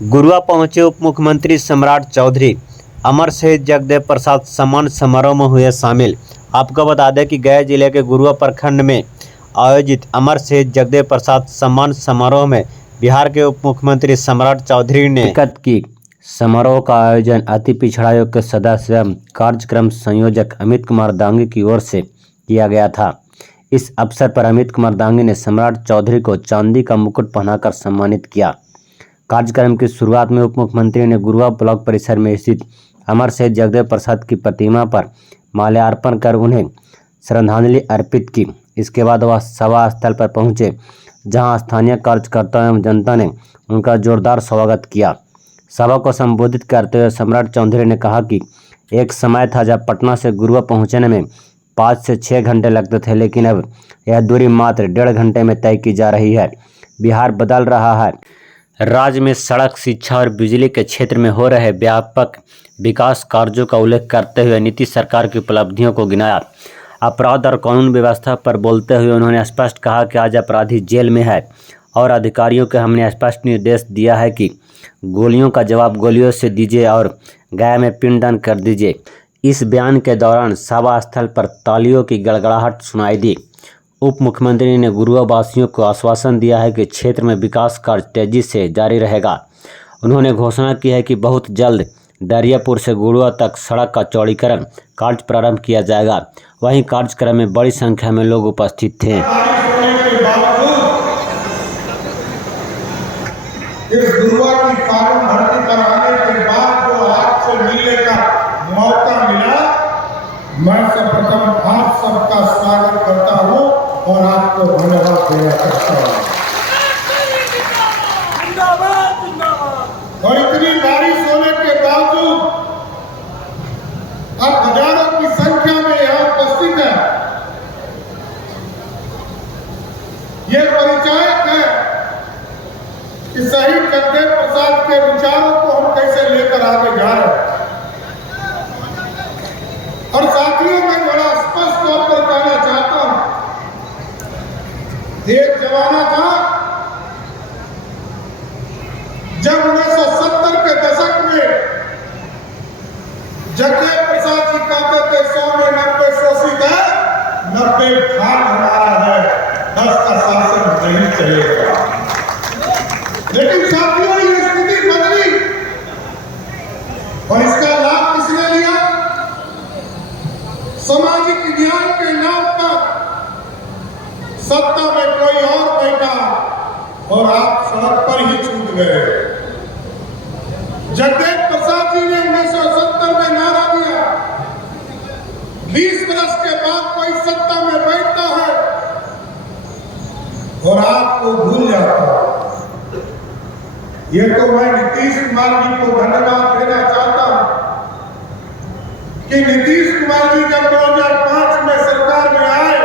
गुरुआ पहुंचे उप मुख्यमंत्री सम्राट चौधरी। अमर शहीद जगदेव प्रसाद सम्मान समारोह में हुए शामिल। आपको बता दें कि गया जिले के गुरुआ प्रखंड में आयोजित अमर शहीद जगदेव प्रसाद सम्मान समारोह में बिहार के उप मुख्यमंत्री सम्राट चौधरी ने शिरकत की। समारोह का आयोजन अति पिछड़ा आयोग के सदस्य एवं कार्यक्रम संयोजक अमित कुमार दांगी की ओर से किया गया था। इस अवसर पर अमित कुमार दांगी ने सम्राट चौधरी को चांदी का मुकुट पहनाकर सम्मानित किया। कार्यक्रम की शुरुआत में उप मुख्यमंत्री ने गुरुआ ब्लॉक परिसर में स्थित अमर शहीद जगदेव प्रसाद की प्रतिमा पर माल्यार्पण कर उन्हें श्रद्धांजलि अर्पित की। इसके बाद वह सभा स्थल पर पहुंचे, जहां स्थानीय कार्यकर्ताओं एवं जनता ने उनका जोरदार स्वागत किया। सभा को संबोधित करते हुए सम्राट चौधरी ने कहा कि एक समय था जब पटना से गुरुआ पहुंचने में 5 से 6 घंटे लगते थे, लेकिन अब यह दूरी मात्र 1.5 घंटे में तय की जा रही है। बिहार बदल रहा है। राज्य में सड़क, शिक्षा और बिजली के क्षेत्र में हो रहे व्यापक विकास कार्यों का उल्लेख करते हुए नीतीश सरकार की उपलब्धियों को गिनाया। अपराध और कानून व्यवस्था पर बोलते हुए उन्होंने स्पष्ट कहा कि आज अपराधी जेल में है और अधिकारियों को हमने स्पष्ट निर्देश दिया है कि गोलियों का जवाब गोलियों से दीजिए और गया में पिंडदान कर दीजिए। इस बयान के दौरान सभा स्थल पर तालियों की गड़गड़ाहट सुनाई दी। उप मुख्यमंत्री ने गुरुआ वासियों को आश्वासन दिया है कि क्षेत्र में विकास कार्य तेजी से जारी रहेगा। उन्होंने घोषणा की है कि बहुत जल्द दरियापुर से गुरुआ तक सड़क का चौड़ीकरण कार्य प्रारंभ किया जाएगा। वहीं कार्यक्रम में बड़ी संख्या में लोग उपस्थित थे। इस गुरुआ की फॉर्म भर्ती कराने के बाद जो आपसे मिलने का मौका मिला, मैं सर्वप्रथम आप सबका स्वागत करता हूं और आपको धन्यवाद देना चाहता हूं। और इतनी बारिश होने के बावजूद अब हजारों की संख्या में यहाँ उपस्थित है। ये परिचायक है कि शहीद जगदेव प्रसाद के विचारों को हम कैसे लेकर आगे जा रहे हैं। और साथियों, मैं बड़ा स्पष्ट तौर पर कहना चाहता हूं, एक जमाना था जब 1970 के दशक में जगदेव प्रसाद जी कहते थे 100 में 90 शोषित है, 90 भाग हमारा है, 10 का शासन नहीं चलेगा। लेकिन साथियों, ये स्थिति बदली और इसका लाभ किसने लिया? सामाजिक न्याय के नाम पर सत्ता में कोई और बैठा और आप सड़क पर ही छूट गए। जगदेव प्रसाद जी ने 1970 में नारा दिया, 20 वर्ष के बाद कोई सत्ता में बैठता है और आपको भूल जाता है। ये तो मैं नीतीश कुमार जी को धन्यवाद देना चाहता हूं कि नीतीश कुमार जी जब 2005 में सरकार में आए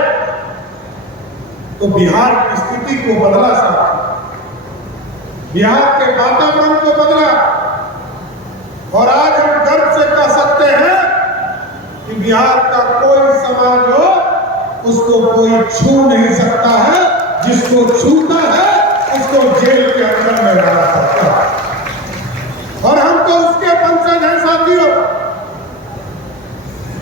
तो बिहार की स्थिति को बदला साहब, बिहार के वातावरण को बदला और आज हम गर्व से कह सकते हैं कि बिहार का कोई समाज हो उसको कोई छू नहीं सकता है, जिसको छूता है उसको जेल के अंदर में डाला सकता है। और हम तो उसके वंशज हैं साथियों,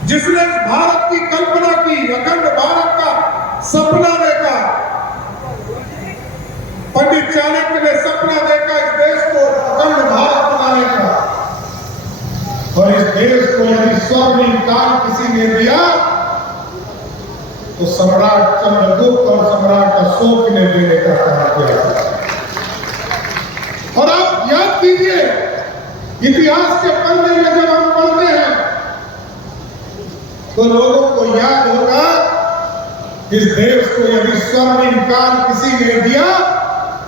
जिसने भारत की कल्पना की, अखंड भारत का सपना देखा। पंडित चाणक्य ने सपना देखा इस देश को अखंड भारत बनाने का, और इस देश को यदि स्वर्णिम काल किसी ने दिया तो सम्राट चंद्रगुप्त और सम्राट अशोक ने देने का काम किया। और आप याद कीजिए, इतिहास के पन्ने में जब हम पढ़ते हैं तो लोगों को याद होगा इस देश को यदि स्वर्णिम काल किसी ने दिया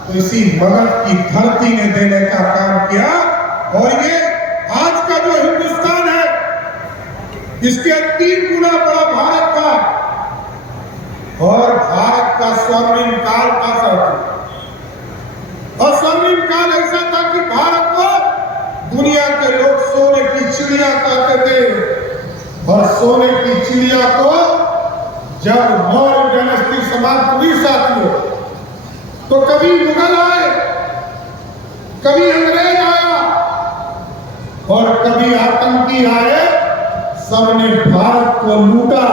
तो इसी मगध की धरती ने देने का काम किया। और ये आज का जो हिंदुस्तान है, इसके 3 गुना बड़ा भारत था और भारत का स्वर्णिम काल था साथी। और स्वर्णिम काल ऐसा था कि भारत को दुनिया के लोग सोने की चिड़िया कहते थे, और सोने की चिड़िया को जब मौर्य डायनेस्टी समाप्त हुई साथियों, तो कभी मुगल आए, कभी अंग्रेज आए, और कभी आतंकी आए, सबने भारत को लूटा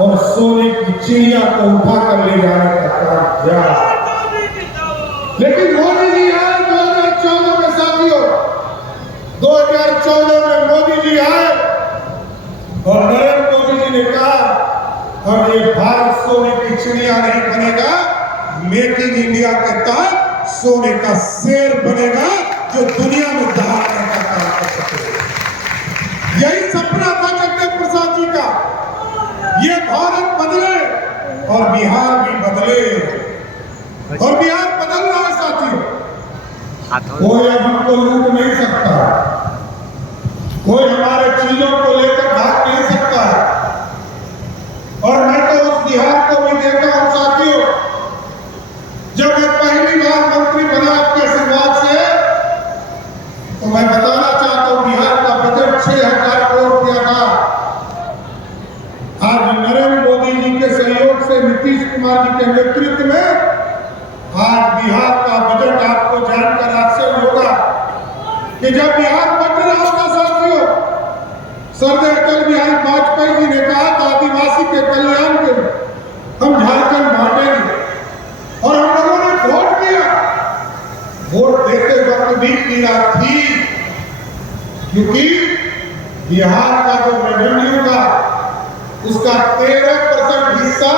और सोने की चिड़िया को उठा कर ले जाने का काम किया। लेकिन मोदी जी आए 2014 में साथियों, 2014 में मोदी जी आए और नरेंद्र मोदी जी ने कहा अब ये भारत सोने की चिड़िया नहीं बनेगा, मेक इन इंडिया के तहत सोने का शेर बनेगा जो दुनिया में दहाड़ने का काम कर सके। यही सपना था जगदेव प्रसाद जी का। ये भारत बदले और बिहार भी बदले, और बिहार बदल रहा है साथियों। कोई अब हमको लूट नहीं सकता, कोई हमारे चीजों को लेकर भाग नहीं सकता। और मैं तो उस बिहार को भी देखा हूं साथियों, जब मैं पहली बार मंत्री बना आपके आशीर्वाद से, तो मैं बताना चाहता हूं बिहार का बजट 6,000 करोड़ रुपया था। आज नरेंद्र मोदी जी के सहयोग से, नीतीश कुमार जी के नेतृत्व में आज बिहार का बजट आपको जानकर आश्चर्य होगा कि जब बिहार बच रहा था साथियों, सरदार अटल बिहारी वाजपेयी जी ने कहा था आदिवासी के कल्याण के हम झारखंड बांटेंगे, और हम लोगों ने वोट दिया। वोट देते वक्त भी पीड़ा थी, क्योंकि बिहार का जो रेवेन्यू था उसका 13% हिस्सा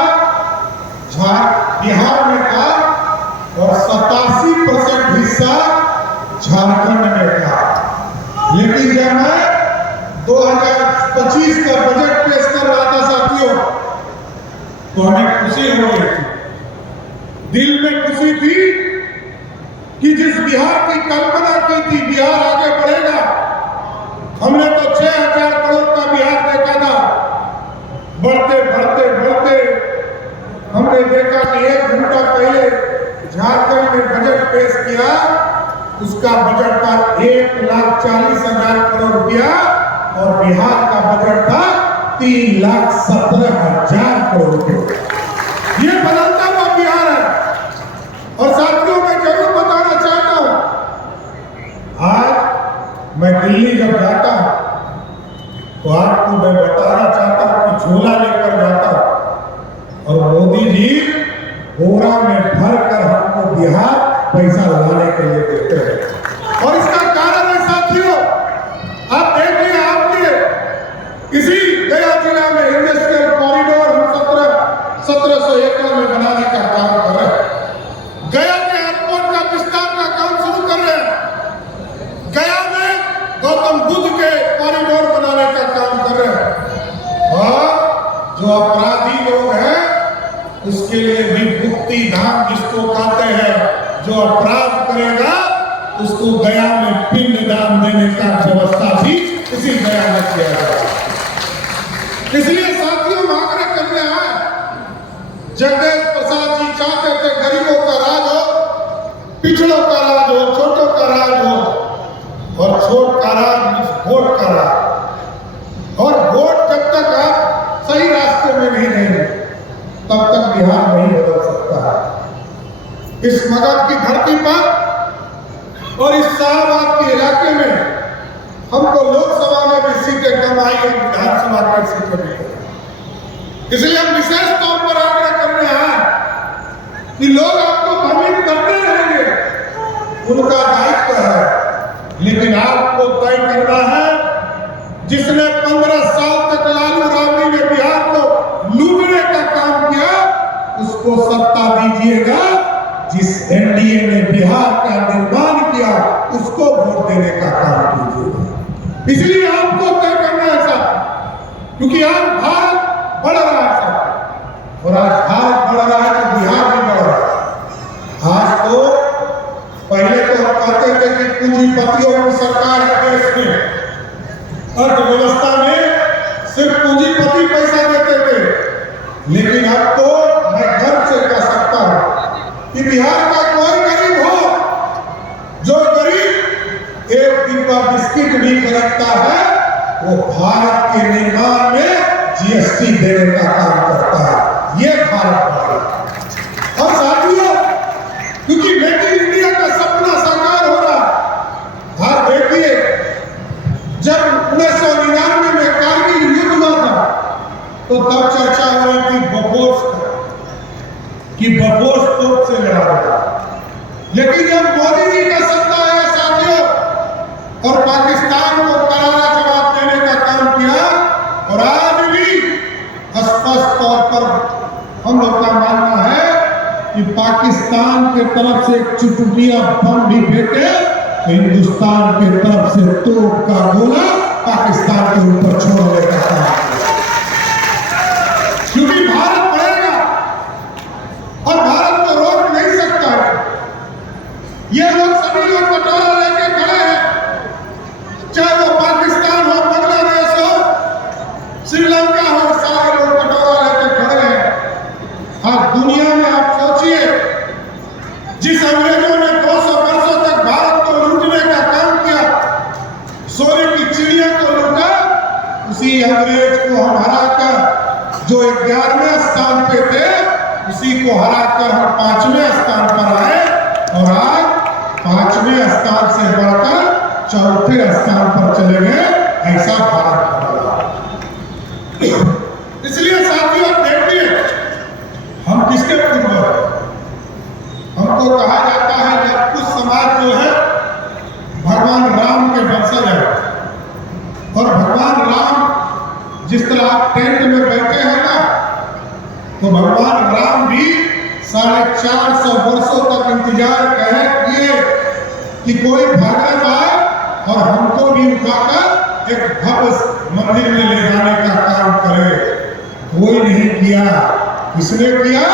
बिहार में था और 87% हिस्सा झारखंड में था। लेकिन जब मैं 2025 का बजट पेश कर रहा था साथियों, तो हमें खुशी हो रही थी, दिल में खुशी थी कि जिस बिहार की कल्पना की थी बिहार आगे बढ़ेगा। हमने तो 6,000 करोड़ का बिहार देखा था, बढ़ते बढ़ते बढ़ते हमने देखा कि 1 घंटा पहले झारखंड में बजट पेश किया, उसका बजट था 1,40,000 करोड़ रुपया और बिहार का बजट था 3,17,000 करोड़ रुपया। ये बदलता हुआ बिहार है। और साथियों मैं जरूर बताना चाहता हूं, आज मैं दिल्ली जब जाता हूं तो आपको मैं बताना चाहता हूं कि झोला लेकर जाता हूं और मोदी जी बोरा में भर कर हमको बिहार पैसा लाने के लिए देते हैं। और इसका कारण है साथियों, आप देखिए आपके इसी गया जिला में इंडस्ट्रियल कॉरिडोर हम 1700 एकड़ में बनाने का काम कर रहे हैं। गया के एयरपोर्ट का विस्तार का काम शुरू कर रहे हैं। गया में गौतम बुद्ध के कॉरिडोर बनाने का काम कर रहे हैं। और जो अपराधी लोग हैं उसके लिए भी मुक्ति धाम जिसको कहते हैं, जो अपराध करेगा उसको गया में पिंडदान देने का व्यवस्था भी इसी गया में किया जाएगा। इसलिए साथियों हम आग्रह कर रहे हैं, जगदेव प्रसाद जी चाहते थे गरीबों का राज हो, पिछड़ों का राज हो, छोटों का राज हो, और छोट का राज वोट का राज। और वोट जब तक आप सही रास्ते में नहीं रहेंगे तब तक बिहार नहीं बदल सकता है। इस मगध की धरती पर और इस शाहबाद के इलाके में हमको लोकसभा में भी सीटें कम आई और विधानसभा की सीटें भी। इसलिए हम विशेष तौर पर आग्रह कर रहे हैं कि लोग आपको भ्रमित करते रहेंगे, उनका दायित्व है, लेकिन आपको तय करना है। जिसने 15 साल तक लालू राबड़ी ने बिहार को लूटने का काम किया, उसको सत्ता दीजिएगा। जिस एनडीए ने बिहार का निर्माण किया, उसको वोट देने का काम कीजिएगा। इसलिए आपको तय करना है साहब, क्योंकि आज भारत बढ़ रहा है साहब, और आज भारत बढ़ रहा है तो बिहार भी बढ़ रहा है। आज तो पहले तो हम कहते थे कि पूंजीपतियों की सरकार है देश में, अर्थव्यवस्था में सिर्फ पूंजीपति पैसा देते थे, लेकिन अब तो मैं गर्व से कह सकता हूं कि बिहार का कोई गरीब हो, जो गरीब एक डिब्बा बिस्किट भी खरीदता है, वो भारत के निर्माण में जीएसटी देने का काम करता है। ये भारत का। और साथियों, क्योंकि मेक इन इंडिया का सपना साकार हो रहा, आप देखिए जब 1999 में कारगिल युद्ध हुआ था तो तब चर्चा हो रही थी बफोर्स कि बफोर्स तोप से लड़ा गया। लेकिन जब मोदी जी का सत्ता आया साथियों और पाकिस्तान को करारा जवाब देने का काम किया, और आज भी स्पष्ट तौर पर हम लोग का मानना है कि पाकिस्तान के तरफ से एक चुटपुटिया बम भी फेंके तो हिंदुस्तान के तरफ से तोप का गोला पाकिस्तान के ऊपर छोड़ने का काम, क्योंकि भारत बढ़ेगा और भारत को रोक नहीं सकता है। ये लोग सभी लोग कटोरा लेके खड़े हैं, चाहे वो पाकिस्तान हो, बांग्लादेश हो, श्रीलंका हो, सारे लोग कटोरा लेके खड़े हैं। आज दुनिया में आप सोचिए, जिस अंग्रेजों ने 200 वर्षों तक भारत को लूटने का काम किया, सोने की चिड़िया को लूटा, उसी अंग्रेज को हम हराकर जो 11वें स्थान पे थे उसी को हराकर हम 5वें स्थान पर आए, और आज 5वें स्थान से बढ़कर 4थे स्थान पर चले गए। ऐसा भारत बना। इसलिए साथियों देखिए, हम किसके पूर्व हैं? हमको कहा जाता है कि कुछ समाज जो है भगवान राम के वंशज है, और भगवान राम जिस तरह आप टेंट में बैठे हैं ना, तो भगवान राम भी 450 वर्षों तक इंतजार किए कि कोई भागने आए और हमको भी उठाकर एक भव्य मंदिर में ले जाने का काम करे। कोई नहीं किया। किसने किया?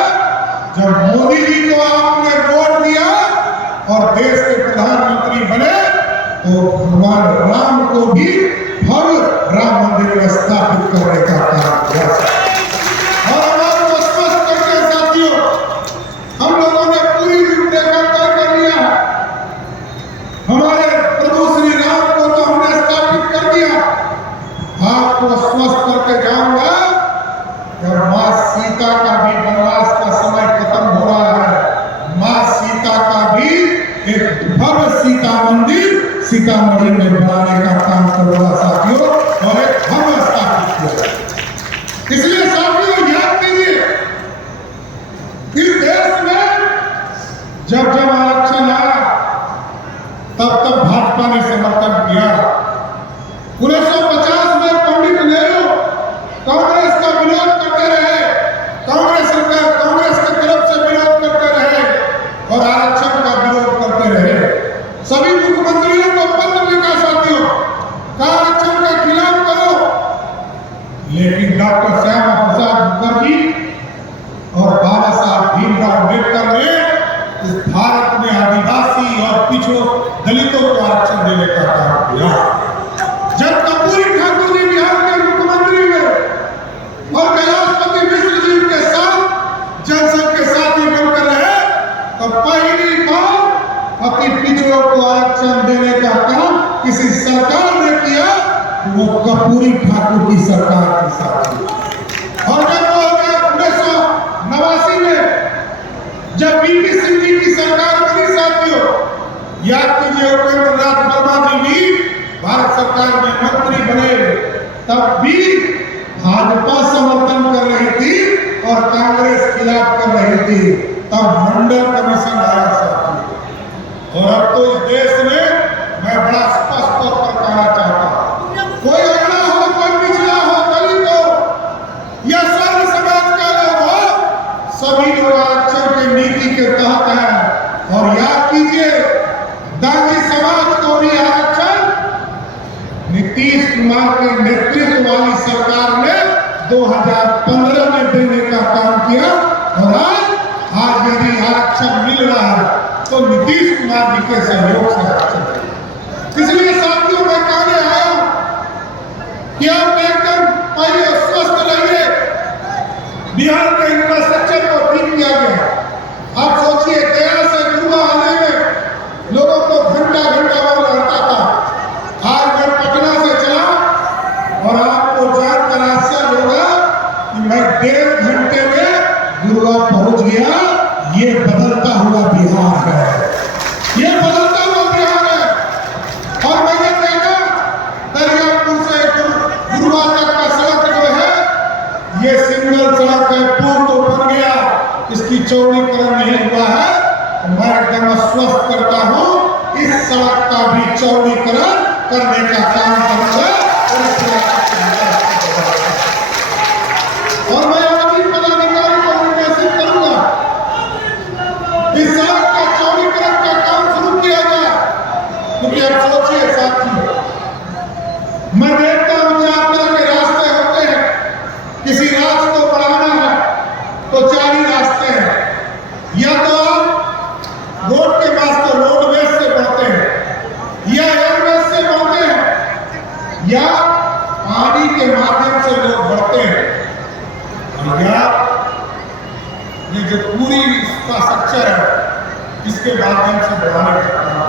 जब मोदी जी को आपने वोट दिया और देश के प्रधानमंत्री बने तो भगवान राम को भी भव्य राम मंदिर में स्थापित करने का काम किया। और हमारे को स्पष्ट करके साथियों, हम लोगों ने पूरी रूपरेखा तय कर लिया है। हमारे प्रभु श्री राम को तो हमने स्थापित कर दिया। आपको स्वस्थ करके जाऊंगा जब माँ सीता का भी वनवास का समय खत्म हो रहा है। माँ सीता का भी एक भव्य सीता मंदिर सीतामढ़ी में बनाने का काम करूंगा साथियों, और एक भव्य स्थापित किया। इसलिए साथियों याद कीजिए, इस देश में जब जब आरक्षण आया तब तब भाजपा ने समर्थन किया। 1950 में पंडित नेहरू कांग्रेस का विरोध करते रहे, कांग्रेस के तरफ से विरोध करते रहे और आरक्षण का विरोध करते रहे। सभी मुख्यमंत्रियों को पत्र लिखा साथियों, आरक्षण के खिलाफ करो। लेकिन डॉक्टर श्यामा प्रसाद मुखर्जी और बाबा साहब भीमराव अम्बेडकर ने इस भारत में आदिवासी और पिछड़ों दलितों को आरक्षण देने का काम किया। जब कर्पूरी ठाकुर जी बिहार के मुख्यमंत्री हुए और कैलाशपति मिश्र जी के साथ जनसंघ के साथी बनकर रहे, तो पहली बार अति पिछड़ों को आरक्षण देने का काम किसी सरकार ने किया, वो कर्पूरी ठाकुर की सरकार के साथ। और जब 1989 में जब बीपी सिंह जी की सरकार बनी साथियों, याद कीजिए उपेंद्र नाथ वर्मा जी भी भारत सरकार में मंत्री बने, तब भी भाजपा समर्थन कर रही थी और कांग्रेस खिलाफ कर रही थी। तब मंडल कमीशन आया साथियों। और अब तो इस देश में मैं बड़ा स्पष्ट तौर पर कहना चाहता हूं, कोई अगड़ा हो, कोई पिछड़ा हो, दलित हो या सर्व समाज का लोग हो, सभी लोग आरक्षण की नीति के तहत हैं। और याद कीजिए, दागी समाज को भी आरक्षण नीतीश कुमार के नेतृत्व वाली सरकार ने 2015 में देने का काम किया। और आज यदि आरक्षण मिल रहा है तो नीतीश कुमार जी के सहयोग से आरक्षण। इसलिए साथियों मैं कहने आया कि आप एकदम पहले स्वस्थ रहिए। बिहार के इंफ्रास्ट्रक्चर को ठीक किया गया। आप सोचिए, गया से गुरुआ आने में लोगों को घंटा भर लगता था। आज मैं पटना से चला और आपको जानकर आश्चर्य होगा कि मैं 1.5 घंटे में गुरुआ पहुंच गया। ये बदलता हुआ बिहार है, ये बदलता हुआ बिहार चौड़ीकरण करने का काम करूंगा। और मैं आदि पदाधिकारी को निर्देशित करूंगा इस सड़क का चौड़ीकरण का काम शुरू किया जाए। क्योंकि आप सोचिए साथियों, मैं देखता हूं चार तरह के रास्ते होते हैं। किसी रास्ते को बढ़ाना है तो चार ही रास्ते हैं, या तो आप रोड के वास्ते रोडवेज से बढ़ते हैं, या एयरवेज से बढ़ते हैं, या पानी के माध्यम से लोग बढ़ते हैं, या ये जो पूरी इंफ्रास्ट्रक्चर है इसके माध्यम से बढ़ाने का काम।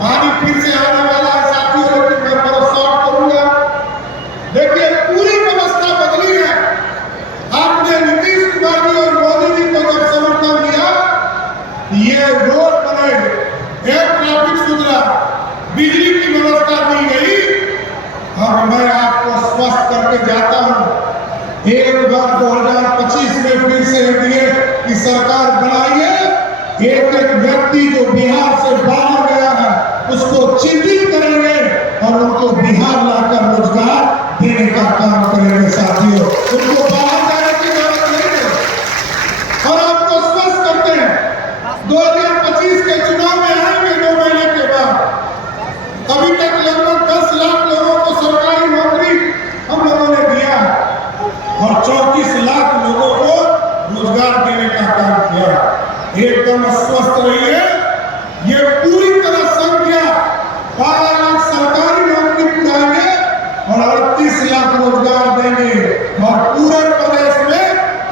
पानी फिर से आने वाला है साथियों, लेकिन मैं थोड़ा शॉर्ट करूंगा। देखिए पूरी व्यवस्था बदली है। आपने नीतीश कुमार जी और मोदी जी को जब समर्थन दिया, ये रोड बने, एयर ट्रैफिक सुधरा, बिजली की व्यवस्था दी गई। और मैं आपको स्पष्ट करके जाता हूं, एक बार 2025 में फिर से एनडीए की सरकार बनाइए। एक एक व्यक्ति जो बिहार से बाहर गया है उसको चिन्हित करेंगे और उनको बिहार लाकर रोजगार देने का काम करेंगे साथियों। उनको बाहर जाने की जरूरत नहीं है। और आपको स्पष्ट करते हैं 2025 के चुनाव में आएंगे 2 महीने के बाद। अभी तक लगभग 10 लाख लोगों को सरकारी नौकरी हम लोगों ने दिया और 34 लाख लोगों को रोजगार देने का काम किया। एकदम स्वस्थ रहिए। ये पूरी तरह संख्या 12 लाख सरकारी नौकरी पुराएंगे और 38 लाख रोजगार देंगे और पूरे प्रदेश में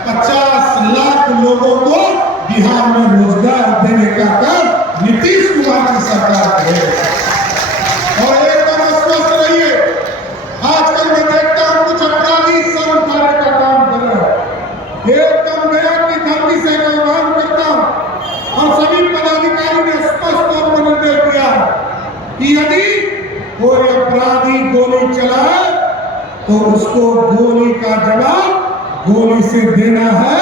50 लाख लोगों को बिहार में रोजगार देने का काम नीतीश कुमार की सरकार करेगी। और एकदम स्वस्थ रहिए। आजकल मैं देखता हूं कुछ अपराधी सर उठाने का काम कर रहे हैं। एकदम गया की धरती से आह्वान करता हूं और सभी पदाधिकारी ने स्पष्ट तौर पर निर्देश दिया कि यदि कोई अपराधी गोली चलाए तो उसको गोली का जवाब गोली से देना है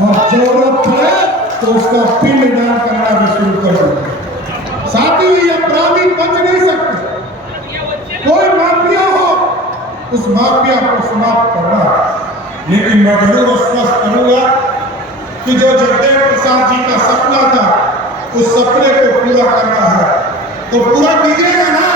और जरूरत पड़े तो उसका पिंडदान करना भी शुरू कर देना। साथ ही ये अपराधी बच नहीं सकते। कोई माफिया हो उस माफिया को समाप्त करना। लेकिन मैं जरूर स्पष्ट करूंगा कि जो जगदेव प्रसाद जी का सपना था उस सपने को पूरा करना है तो पूरा कीजिएगा ना।